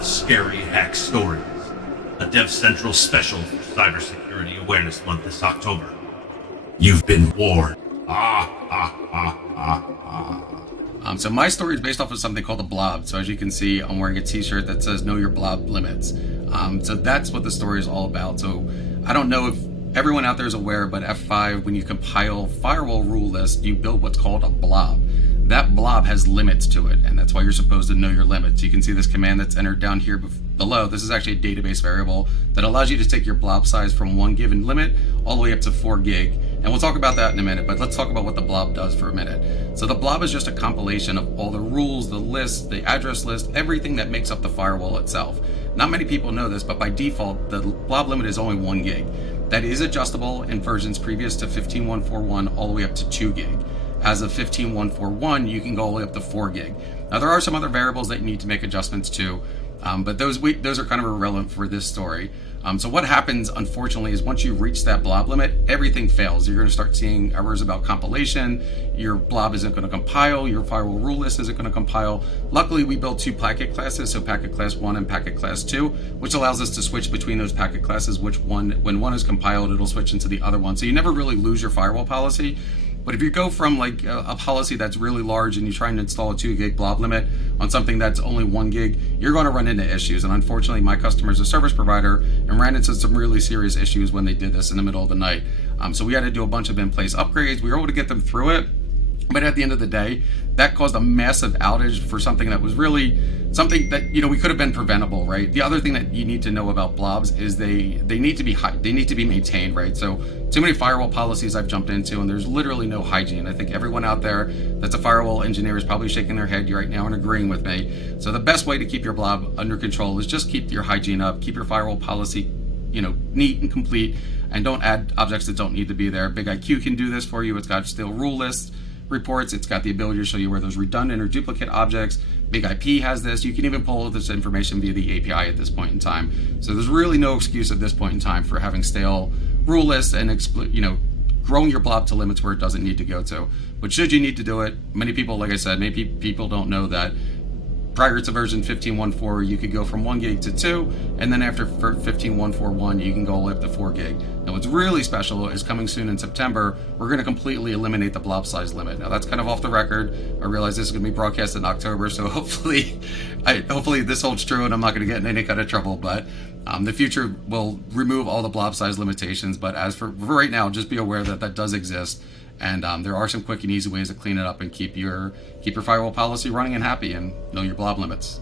of scary hack stories. A DevCentral special for Cybersecurity Awareness Month this October. You've been warned. So my story is based off of something called a Blob. So as you can see, I'm wearing a t-shirt that says know your Blob limits. So that's what the story is all about. So I don't know if everyone out there is aware, but F5, when you compile firewall rule list, you build what's called a blob. That blob has limits to it, and that's why you're supposed to know your limits. You can see this command that's entered down here below. This is actually a database variable that allows you to take your blob size from one given limit all the way up to 4 gig. And we'll talk about that in a minute, but let's talk about what the blob does for a minute. So the blob is just a compilation of all the rules, the lists, the address list, everything that makes up the firewall itself. Not many people know this, but by default, the blob limit is only 1 gig. That is adjustable in versions previous to 15.141 all the way up to 2 gig. As of 15.141, you can go all the way up to 4 gig. Now there are some other variables that you need to make adjustments to, but those are kind of irrelevant for this story. So what happens, unfortunately, is once you reach that blob limit, everything fails. You're going to start seeing errors about compilation. Your blob isn't going to compile. Your firewall rule list isn't going to compile. Luckily, we built 2 packet classes, so packet class 1 and packet class 2, which allows us to switch between those packet classes, when one is compiled, it'll switch into the other one. So you never really lose your firewall policy. But if you go from like a policy that's really large and you try and install a 2 gig blob limit on something that's only 1 gig, you're going to run into issues. And unfortunately, my customer is a service provider and ran into some really serious issues when they did this in the middle of the night. So we had to do a bunch of in-place upgrades. We were able to get them through it. But at the end of the day, that caused a massive outage for something that was really something that, we could have been preventable, right? The other thing that you need to know about blobs is they need to be maintained, right? So too many firewall policies I've jumped into, and there's literally no hygiene. I think everyone out there that's a firewall engineer is probably shaking their head right now and agreeing with me. So the best way to keep your blob under control is just keep your hygiene up, keep your firewall policy, neat and complete, and don't add objects that don't need to be there. Big IQ can do this for you. It's got still rule lists, reports. It's got the ability to show you where those redundant or duplicate objects. Big IP has this. You can even pull this information via the API at this point in time. So there's really no excuse at this point in time for having stale rule lists and growing your blob to limits where it doesn't need to go to. But should you need to do it, many people, like I said, maybe people don't know that prior to version 15.1.4, you could go from 1 gig to 2, and then after 15.1.4.1, you can go all the way up to 4 gig. Now what's really special is coming soon in September, we're going to completely eliminate the blob size limit. Now that's kind of off the record. I realize this is going to be broadcast in October, so hopefully this holds true and I'm not going to get in any kind of trouble, but the future will remove all the blob size limitations. But as for right now, just be aware that that does exist. And there are some quick and easy ways to clean it up and keep your firewall policy running and happy and know your blob limits.